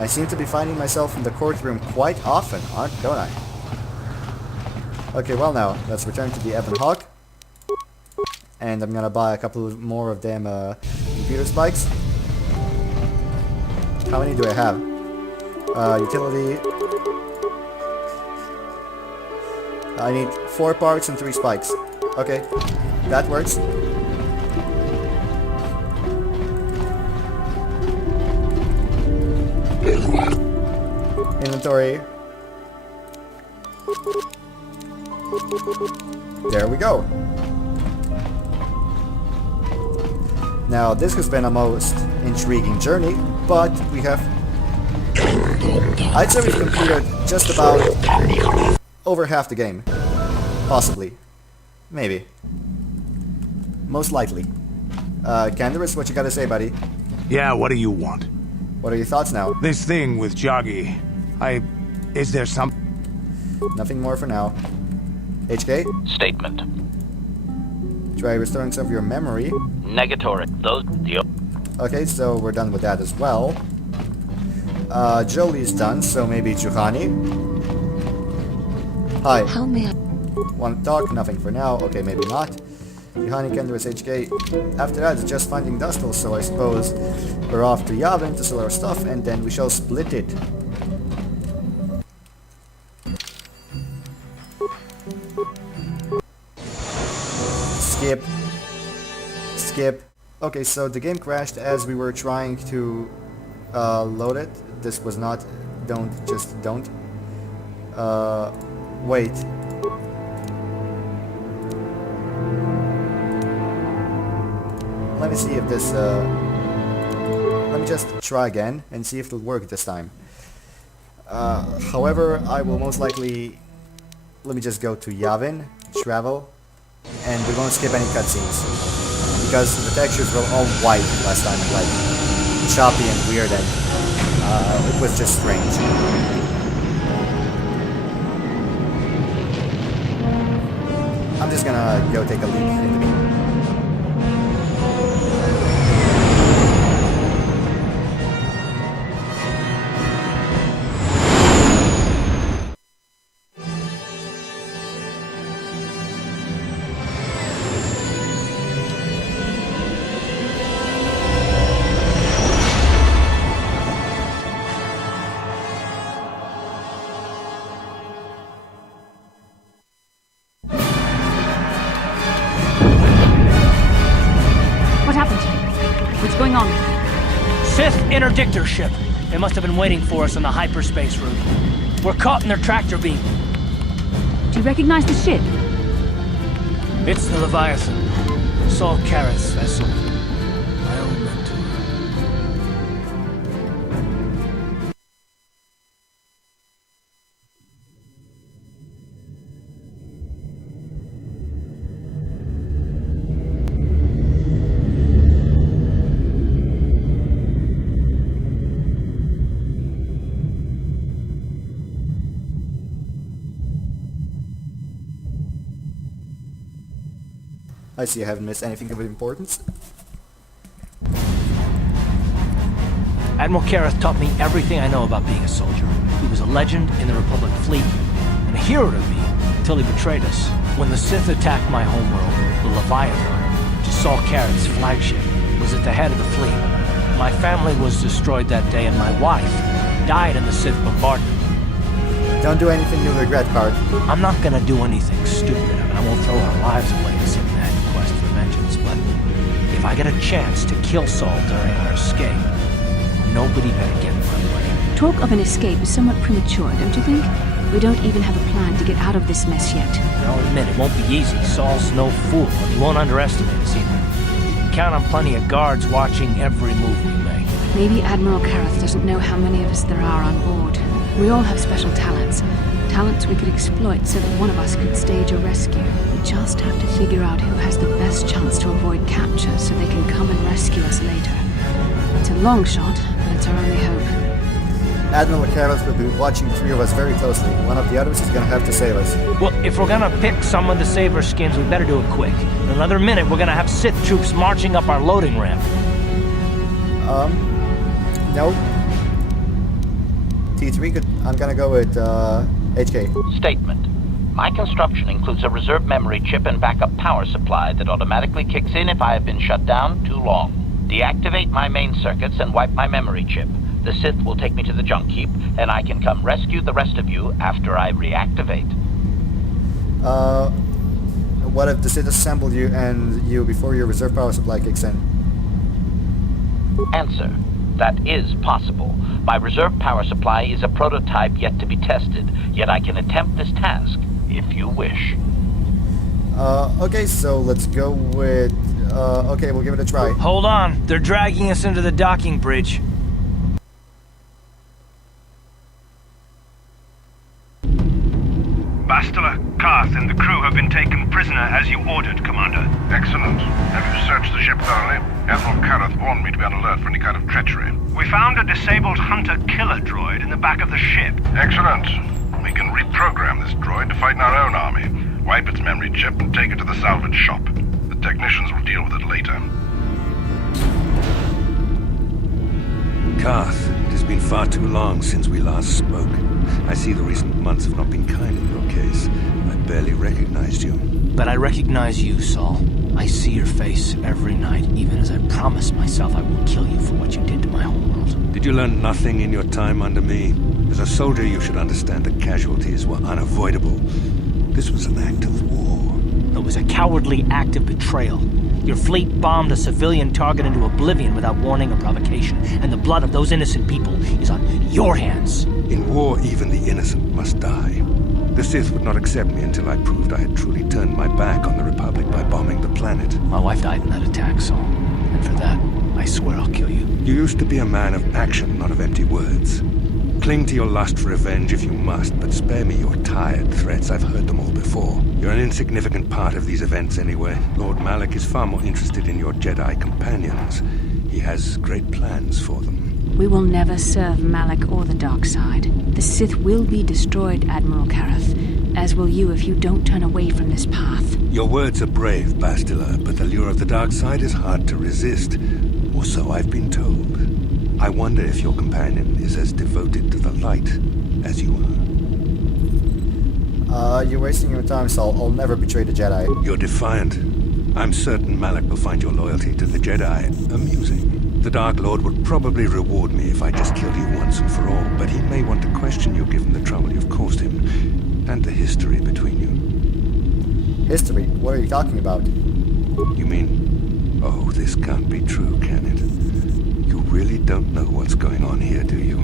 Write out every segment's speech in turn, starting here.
I seem to be finding myself in the courtroom quite often, don't I? Okay, well now, let's return to the Ebon Hawk. And I'm gonna buy a couple more of them computer spikes. How many do I have? Utility. I need 4 parts and 3 spikes. Okay, that works. Inventory. There we go. Now this has been a most intriguing journey, but we have... I'd say we've completed just about over half the game. Possibly. Maybe. Most likely. Canderous, what you gotta say, buddy? Yeah, what do you want? What are your thoughts now? This thing with Joggy. Is there some... Nothing more for now. HK? Statement. Try restoring some of your memory. Negatory. Okay, so we're done with that as well. Jolie's done, so maybe Juhani. Hi. How may I... Want to talk? Nothing for now. Okay, maybe not. Juhani, Canderous, HK. After that, it's just finding Dustle, so I suppose we're off to Yavin to sell our stuff, and then we shall split it. Skip. Skip. Okay, so the game crashed as we were trying to load it. This was not... Don't. Wait. Let me see if this... let me just try again and see if it'll work this time. However, I will most likely... Let me just go to Yavin, travel, and we won't skip any cutscenes. Because the textures were all white last time, and like choppy and weird, and it was just strange. I'm just gonna go take a leak in the meantime. Sith interdictor ship. They must have been waiting for us on the hyperspace route. We're caught in their tractor beam. Do you recognize the ship? It's the Leviathan. Saul Karath's vessel. My old mentor. I see I haven't missed anything of importance. Admiral Karath taught me everything I know about being a soldier. He was a legend in the Republic fleet, and a hero to me until he betrayed us. When the Sith attacked my homeworld, the Leviathan, which is Saul Karath's flagship, was at the head of the fleet. My family was destroyed that day, and my wife died in the Sith bombardment. Don't do anything you'll regret, Card. I'm not gonna do anything stupid. I won't throw our lives away in some mad quest for vengeance, but if I get a chance to kill Saul during our escape, nobody better get in my way. Talk of an escape is somewhat premature, don't you think? We don't even have a plan to get out of this mess yet. I'll admit, it won't be easy. Saul's no fool, and he won't underestimate us either. You can count on plenty of guards watching every move we make. Maybe Admiral Karath doesn't know how many of us there are on board. We all have special talents. Talents we could exploit so that one of us could stage a rescue. We just have to figure out who has the best chance to avoid capture so they can come and rescue us later. It's a long shot, but it's our only hope. Admiral Karath will be watching the 3 of us very closely. One of the others is gonna have to save us. Well, if we're gonna pick someone to save our skins, we better do it quick. In another minute, we're gonna have Sith troops marching up our loading ramp. No. T3, I'm gonna go with HK. Statement. My construction includes a reserve memory chip and backup power supply that automatically kicks in if I have been shut down too long. Deactivate my main circuits and wipe my memory chip. The Sith will take me to the junk heap, and I can come rescue the rest of you after I reactivate. What if the Sith assemble you and you before your reserve power supply kicks in? Answer. That is possible. My reserve power supply is a prototype yet to be tested, yet I can attempt this task, if you wish. Okay, so let's go with... okay, we'll give it a try. Hold on. They're dragging us into the docking bridge. Bastila, Karth, and the crew have been taken prisoner as you ordered, Commander. Excellent. Have you searched the ship thoroughly? Admiral Karth warned me to be on alert for any kind of treachery. We found a disabled hunter-killer droid in the back of the ship. Excellent. We can reprogram this droid to fight in our own army, wipe its memory chip, and take it to the salvage shop. The technicians will deal with it later. Karth, it has been far too long since we last spoke. I see the recent months have not been kind in your case. I barely recognized you. But I recognize you, Saul. I see your face every night, even as I promised myself I will kill you for what you did to my homeworld. Did you learn nothing in your time under me? As a soldier, you should understand that casualties were unavoidable. This was an act of war. It was a cowardly act of betrayal. Your fleet bombed a civilian target into oblivion without warning or provocation, and the blood of those innocent people is on your hands. In war, even the innocent must die. The Sith would not accept me until I proved I had truly turned my back on the Republic by bombing the planet. My wife died in that attack, Saul. And for that, I swear I'll kill you. You used to be a man of action, not of empty words. Cling to your lust for revenge if you must, but spare me your tired threats. I've heard them all before. You're an insignificant part of these events anyway. Lord Malak is far more interested in your Jedi companions. He has great plans for them. We will never serve Malak or the dark side. The Sith will be destroyed, Admiral Karth, as will you if you don't turn away from this path. Your words are brave, Bastila, but the lure of the dark side is hard to resist. Or so I've been told. I wonder if your companion is as devoted to the light as you are. You're wasting your time, Saul. I'll never betray the Jedi. You're defiant. I'm certain Malak will find your loyalty to the Jedi amusing. The Dark Lord would probably reward me if I just killed you once and for all, but he may want to question you given the trouble you've caused him, and the history between you. History? What are you talking about? You mean... Oh, this can't be true, can it? You really don't know what's going on here, do you?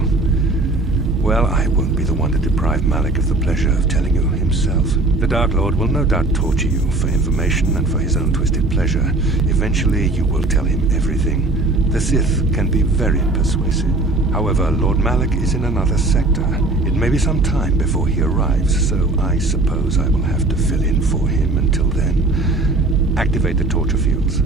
Well, I won't be the one to deprive Malak of the pleasure of telling you himself. The Dark Lord will no doubt torture you for information and for his own twisted pleasure. Eventually, you will tell him everything. The Sith can be very persuasive. However, Lord Malak is in another sector. It may be some time before he arrives, so I suppose I will have to fill in for him until then. Activate the torture fields.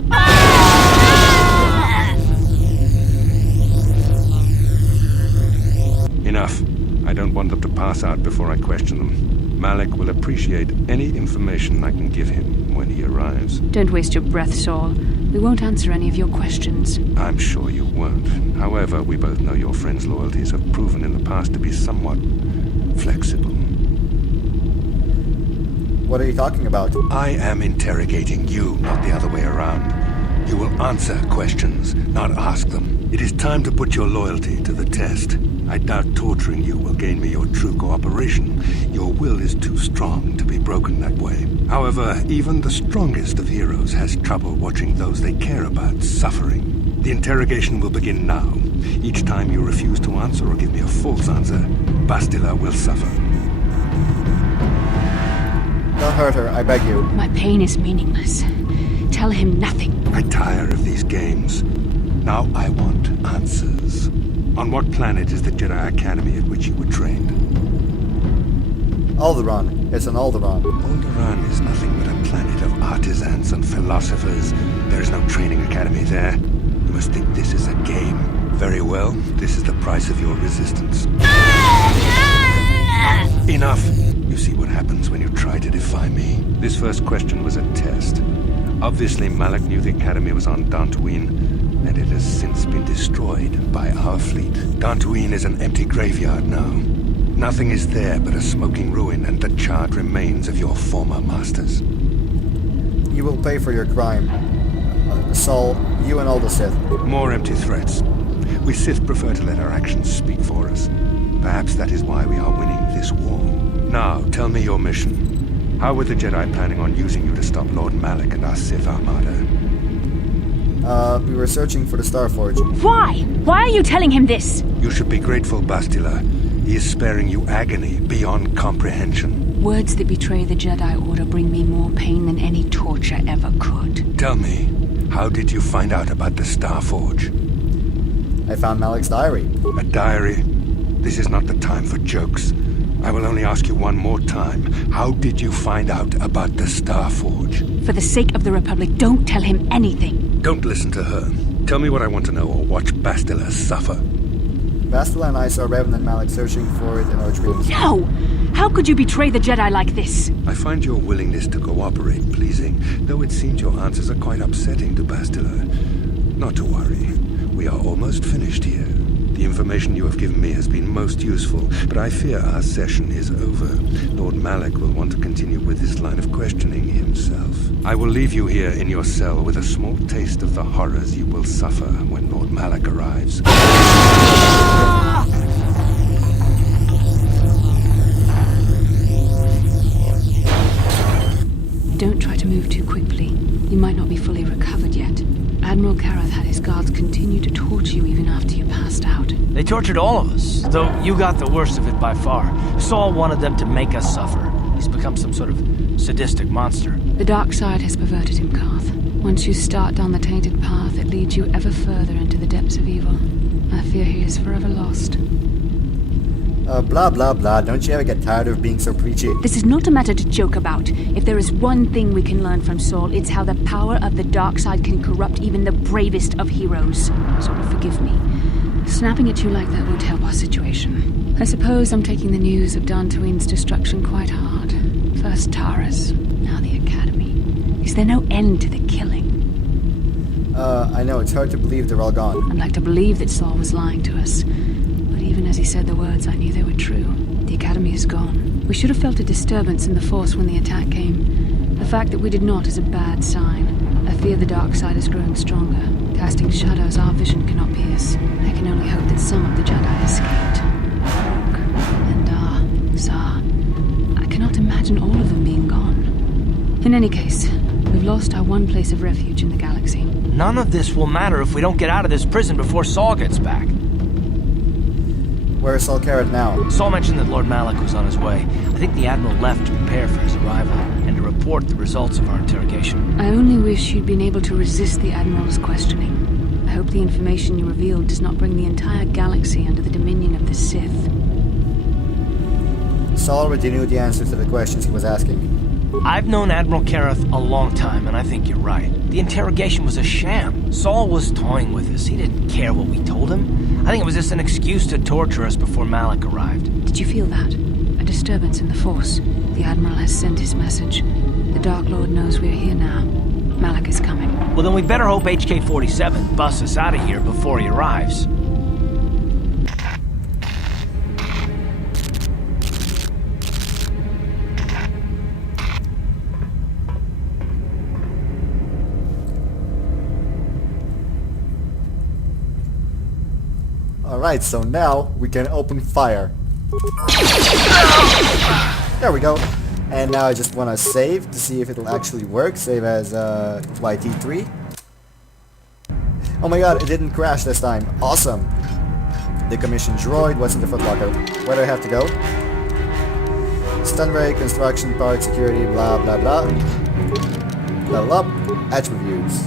Enough. I don't want them to pass out before I question them. Malak will appreciate any information I can give him when he arrives. Don't waste your breath, Saul. We won't answer any of your questions. I'm sure you won't. However, we both know your friend's loyalties have proven in the past to be somewhat flexible. What are you talking about? I am interrogating you, not the other way around. You will answer questions, not ask them. It is time to put your loyalty to the test. I doubt torturing you will gain me your true cooperation. Your will is too strong to be broken that way. However, even the strongest of heroes has trouble watching those they care about suffering. The interrogation will begin now. Each time you refuse to answer or give me a false answer, Bastila will suffer. Don't hurt her, I beg you. My pain is meaningless. Tell him nothing. I tire of these games. Now I want answers. On what planet is the Jedi Academy at which you were trained? Alderaan. It's an Alderaan. Alderaan is nothing but a planet of artisans and philosophers. There is no training academy there. You must think this is a game. Very well, this is the price of your resistance. Enough! You see what happens when you try to defy me. This first question was a test. Obviously, Malak knew the Academy was on Dantooine. and it has since been destroyed by our fleet. Dantooine is an empty graveyard now. Nothing is there but a smoking ruin and the charred remains of your former masters. You will pay for your crime. Saul, you and all the Sith. More empty threats. We Sith prefer to let our actions speak for us. Perhaps that is why we are winning this war. Now, tell me your mission. How were the Jedi planning on using you to stop Lord Malak and our Sith Armada? We were searching for the Starforge. Why? Why are you telling him this? You should be grateful, Bastila. He is sparing you agony beyond comprehension. Words that betray the Jedi Order bring me more pain than any torture ever could. Tell me, how did you find out about the Starforge? I found Malak's diary. A diary? This is not the time for jokes. I will only ask you one more time. How did you find out about the Starforge? For the sake of the Republic, don't tell him anything. Don't listen to her. Tell me what I want to know or watch Bastila suffer. Bastila and I saw Revan and Malak searching for it in our dreams. No! How could you betray the Jedi like this? I find your willingness to cooperate pleasing, though it seems your answers are quite upsetting to Bastila. Not to worry. We are almost finished here. The information you have given me has been most useful, but I fear our session is over. Lord Malak will want to continue with this line of questioning himself. I will leave you here in your cell with a small taste of the horrors you will suffer when Lord Malak arrives. Don't try to move too quickly. You might not be fully recovered yet. Admiral Karath had his guards continue to torture you even after you passed out. They tortured all of us, though you got the worst of it by far. Saul wanted them to make us suffer. He's become some sort of sadistic monster. The dark side has perverted him, Karth. Once you start down the tainted path, it leads you ever further into the depths of evil. I fear he is forever lost. Blah blah blah, don't you ever get tired of being so preachy? This is not a matter to joke about. If there is one thing we can learn from Saul, it's how the power of the dark side can corrupt even the bravest of heroes. So forgive me. Snapping at you like that won't help our situation. I suppose I'm taking the news of Dantooine's destruction quite hard. First Taras, now the Academy. Is there no end to the killing? I know, it's hard to believe they're all gone. I'd like to believe that Saul was lying to us. But even as he said the words, I knew they were true. The Academy is gone. We should have felt a disturbance in the Force when the attack came. The fact that we did not is a bad sign. I fear the dark side is growing stronger, casting shadows our vision cannot pierce. I can only hope that some of the Jedi escaped. Endar, Zar. I cannot imagine all of them being gone. In any case, we've lost our one place of refuge in the galaxy. None of this will matter if we don't get out of this prison before Saul gets back. Where is Saul Karath now? Saul mentioned that Lord Malak was on his way. I think the Admiral left to prepare for his arrival and to report the results of our interrogation. I only wish you'd been able to resist the Admiral's questioning. I hope the information you revealed does not bring the entire galaxy under the dominion of the Sith. Saul already knew the answers to the questions he was asking. I've known Admiral Karath a long time, and I think you're right. The interrogation was a sham. Saul was toying with us. He didn't care what we told him. I think it was just an excuse to torture us before Malak arrived. Did you feel that? A disturbance in the Force. The Admiral has sent his message. The Dark Lord knows we're here now. Malak is coming. Well, then we better hope HK-47 busts us out of here before he arrives. Alright, so now we can open fire. There we go. And now I just want to save to see if it'll actually work. Save as YT3. Oh my god, it didn't crash this time. Awesome. Decommissioned droid. What's in the footlocker? Where do I have to go? Stun ray, construction, part, security, blah blah blah. Level up. Attribute views.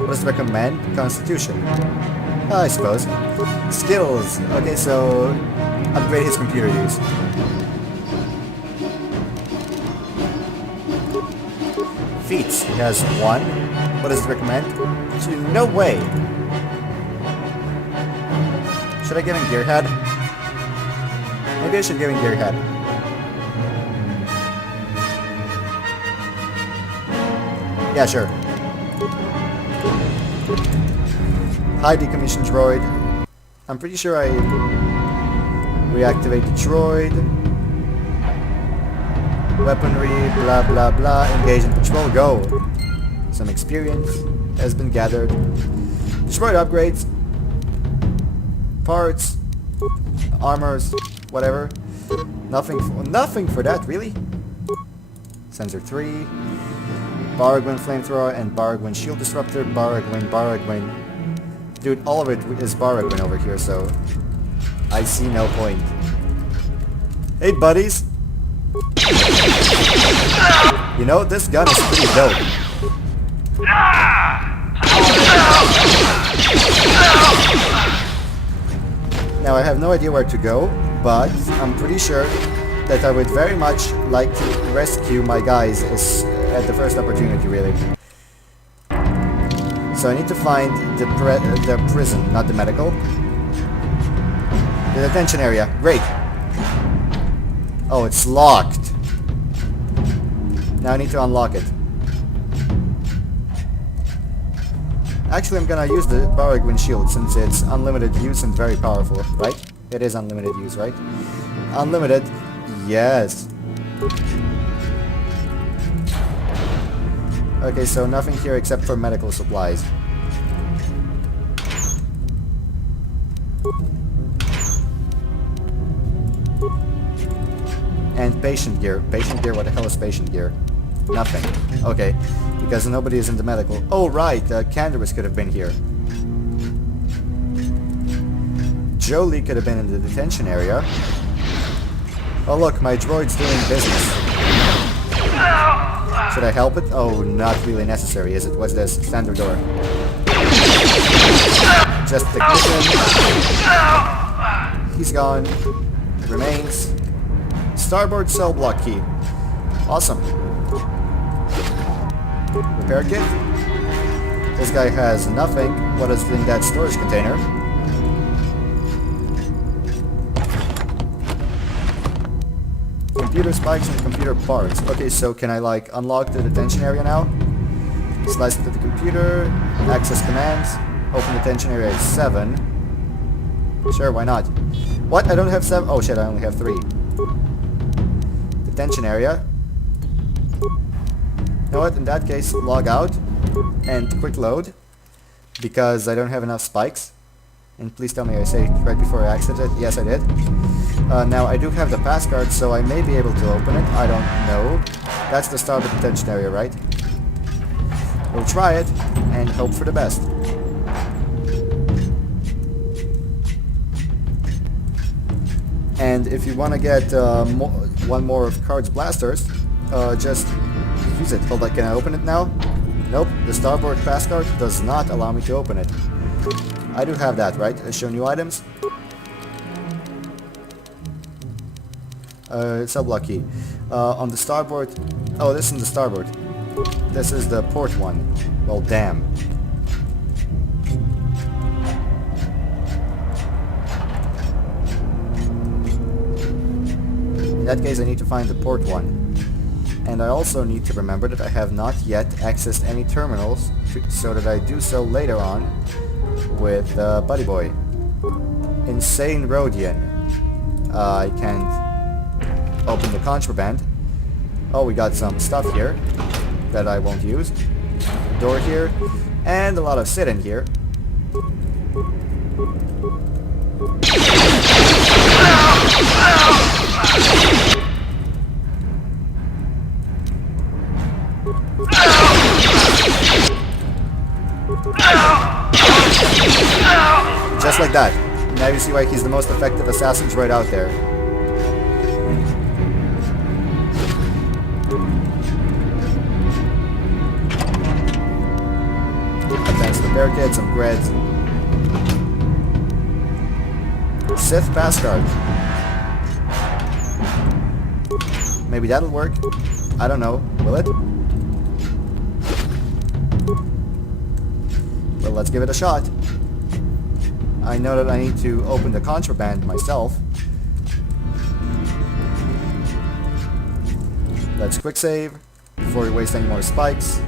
What does it recommend? Constitution. I suppose. Skills. Okay, so upgrade his computer use. Feats. He has 1. What does it recommend? 2. No way. Should I give him Gearhead? Maybe I should give him Gearhead. Yeah, sure. Hi, decommissioned droid. I'm pretty sure I reactivate the droid. Weaponry, blah blah blah. Engage in patrol, go. Some experience has been gathered. Droid upgrades. Parts. Armors. Whatever. Nothing for that, really. Sensor 3. Baragwin flamethrower and Baragwin shield disruptor. Baragwin. Dude, all of it is Baragwin over here, so I see no point. Hey, buddies. You know, this gun is pretty dope. Now, I have no idea where to go, but I'm pretty sure that I would very much like to rescue my guys at the first opportunity, really. So I need to find the prison, not the medical. The detention area. Great. Oh, it's locked. Now I need to unlock it. Actually, I'm gonna use the Baragwin shield since it's unlimited use and very powerful, right? It is unlimited use, right? Unlimited. Yes. Okay, so nothing here except for medical supplies. And patient gear. Patient gear? What the hell is patient gear? Nothing. Okay, because nobody is in the medical. Oh, right, Canderous could have been here. Jolie could have been in the detention area. Oh, look, my droid's doing business. Should I help it? Oh, not really necessary, is it? What's this? Standard door. Just technician. He's gone. Remains. Starboard cell block key. Awesome. Repair kit. This guy has nothing. What is in that storage container? Computer spikes and computer parts. Okay, so can I like unlock the detention area now? Slice into the computer. Access commands. Open detention area 7. Sure, why not? What? I don't have 7? Oh shit, I only have 3. Detention area. You know what? In that case, log out and quick load because I don't have enough spikes. And please tell me I saved right before I exited. Yes, I did. Now, I do have the pass card, so I may be able to open it. I don't know. That's the starboard detention area, right? We'll try it and hope for the best. And if you want to get one more of Card's blasters, just use it. Hold on, can I open it now? Nope, the starboard pass card does not allow me to open it. I do have that, right? Show new items. Cell block key. On the starboard... Oh, this is the starboard. This is the port one. Well, damn. In that case, I need to find the port one. And I also need to remember that I have not yet accessed any terminals, so that I do so later on with Buddy Boy. Insane Rodian. I can't open the contraband. Oh, we got some stuff here that I won't use. Door here, and a lot of sit in here. Just like that. Now you see why he's the most effective assassin droid out there. Advanced repair kit, some grids. Sith pass card. Maybe that'll work. I don't know. Will it? Well, let's give it a shot. I know that I need to open the contraband myself. Let's quick save before we waste any more spikes.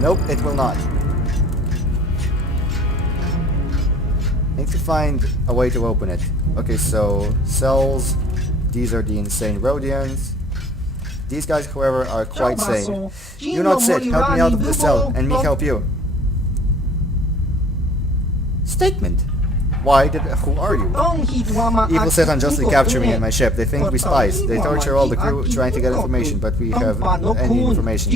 Nope, it will not. need to find a way to open it. Okay, so cells. These are the insane Rhodians. These guys, however, are quite sane. Do not sit. Help me out of the cell, and me help you. Statement. Who are you? Evil Sith unjustly captured me and my ship. They think we spies. They torture all the crew trying to get information, but we have any information.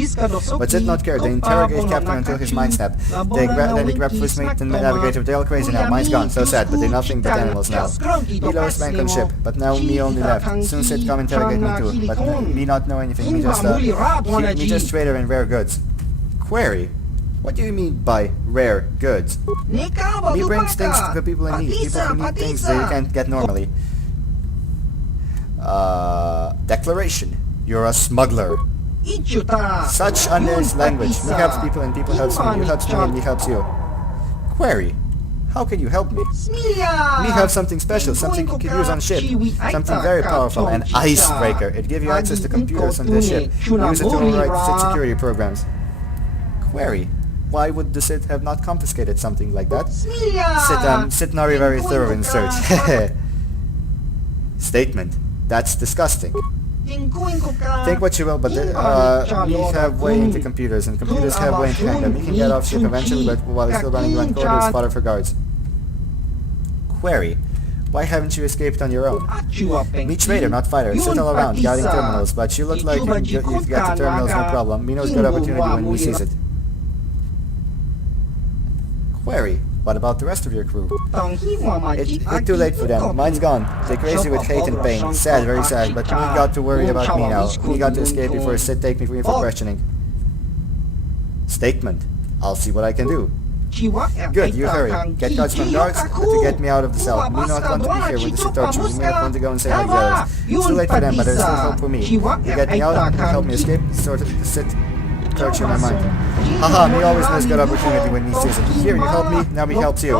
But Sith not care. They interrogate Captain until his mind snapped. They grab first mate and navigator. They're all crazy now. Mine's gone. So sad, but they're nothing but animals now. He lowest rank on ship, but now me only left. Soon Sith come interrogate me too, but me not know anything. Me just trader in rare goods. Query. What do you mean by rare goods? Me brings things to the people in need. People who need things they can't get normally. Declaration. You're a smuggler. Such unders language. Me helps people and people helps me. You helps me and me helps you. Query. How can you help me? Me have something special, something you can use on ship. Something very powerful, an icebreaker. It gives you access to computers on the ship. Use it to override Sith security programs. Query. Why would the Sith have not confiscated something like that? Sith Nari very thorough in search. Statement. That's disgusting. Think what you will, but we have way into computers, and computers have way into Kangdom. We can get off ship eventually, but while we're still running around corridors, fodder for guards. Query. Why haven't you escaped on your own? Me trader, not fighter. Sit all around, guarding terminals, but you look like you can get to terminals no problem. Me knows good opportunity when we sees it. Query. What about the rest of your crew? It's too late for them. Mine's gone. They're crazy with hate and pain. Sad, very sad, but me got to worry about me now. Me got to escape before Sith take me for questioning. Statement. I'll see what I can do. Good, you hurry. Get guards from guards to get me out of the cell. Me not want to be here with the Sith torture. Me not want to go and say like the others. It's too late for them, but there's still hope for me. You get me out and help me escape, sort of the Sith torture my mind. Haha, me always knows good opportunity when he sees it. Here, you help me, now me helps you.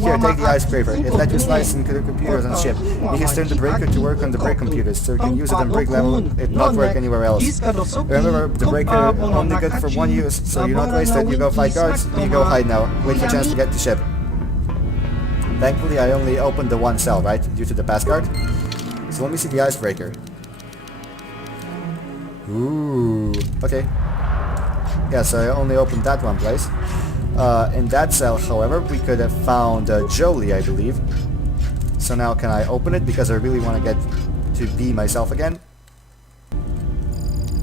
Here, take the ice scraper. It let you slice into the computers on ship. You can turn the breaker to work on the break computers, so you can use it on break level, it not work anywhere else. Remember, the breaker only good for one use, so you not waste it. You go fight guards, you go hide now. Wait for a chance to get to ship. Thankfully, I only opened the one cell, right? Due to the pass card. So let me see the icebreaker. Ooh, okay. Yeah, so I only opened that one place. In that cell, however, we could have found Jolie, I believe. So now can I open it? Because I really want to get to be myself again.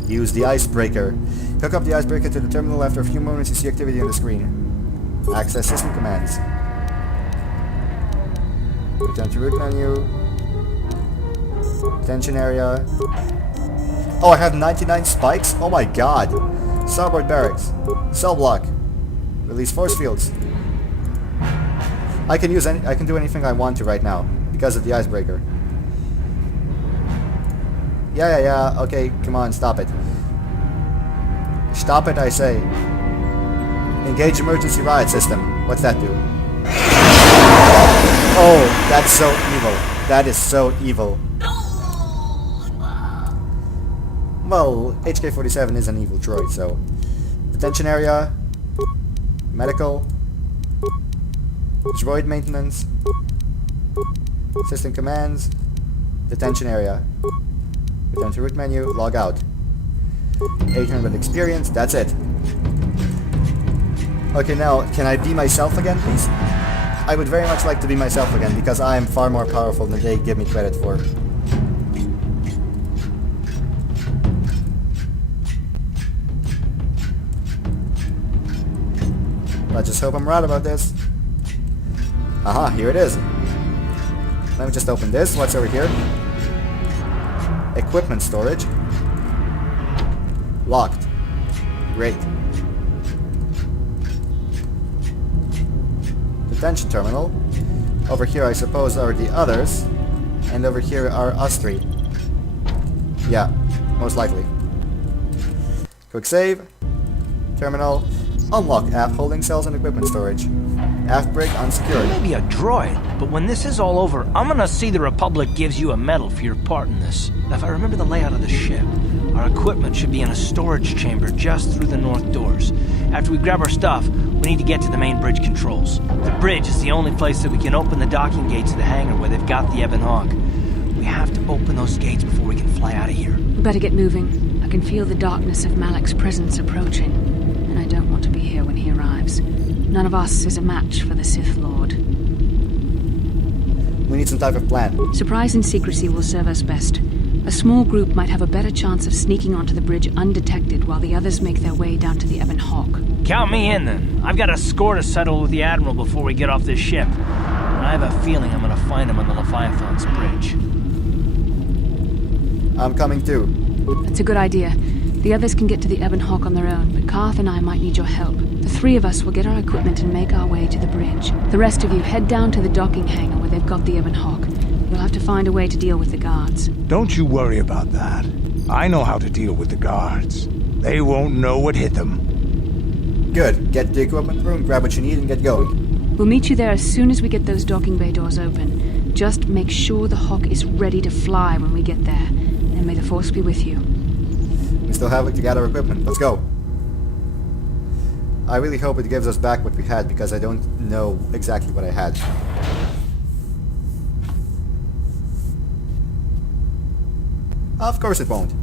Use the icebreaker. Hook up the icebreaker to the terminal. After a few moments you see activity on the screen. Access system commands. Return to root menu. Detention area. Oh, I have 99 spikes? Oh my god. Starboard barracks. Cell block. Release force fields. I can do anything I want to right now because of the icebreaker. Yeah. Okay, come on, stop it. Stop it, I say. Engage emergency riot system. What's that do? Oh, that's so evil. That is so evil. Well, HK-47 is an evil droid, so... Detention area... Medical... Droid maintenance... System commands... Detention area... Return to root menu, log out. 800 experience, that's it. Okay, now, can I be myself again, please? I would very much like to be myself again, because I am far more powerful than they give me credit for. Let's just hope I'm right about this. Aha, here it is. Let me just open this. What's over here? Equipment storage. Locked. Great. Detention terminal. Over here, I suppose, are the others. And over here are us three. Yeah, most likely. Quick save. Terminal. Unlock aft holding cells and equipment storage. Aft brig unsecured. You may be a droid, but when this is all over, I'm gonna see the Republic gives you a medal for your part in this. Now, if I remember the layout of the ship, our equipment should be in a storage chamber just through the north doors. After we grab our stuff, we need to get to the main bridge controls. The bridge is the only place that we can open the docking gates of the hangar where they've got the Ebon Hawk. We have to open those gates before we can fly out of here. We better get moving. I can feel the darkness of Malik's presence approaching, and I don't want to be here when he arrives. None of us is a match for the Sith Lord. We need some type of plan. Surprise and secrecy will serve us best. A small group might have a better chance of sneaking onto the bridge undetected while the others make their way down to the Ebon Hawk. Count me in, then. I've got a score to settle with the Admiral before we get off this ship. And I have a feeling I'm gonna find him on the Leviathan's bridge. I'm coming too. That's a good idea. The others can get to the Ebon Hawk on their own, but Karth and I might need your help. The three of us will get our equipment and make our way to the bridge. The rest of you head down to the docking hangar where they've got the Ebon Hawk. You'll have to find a way to deal with the guards. Don't you worry about that. I know how to deal with the guards. They won't know what hit them. Good. Get to the equipment room, grab what you need, and get going. We'll meet you there as soon as we get those docking bay doors open. Just make sure the Hawk is ready to fly when we get there. And may the Force be with you. We still have to gather equipment. Let's go. I really hope it gives us back what we had, because I don't know exactly what I had. Of course it won't.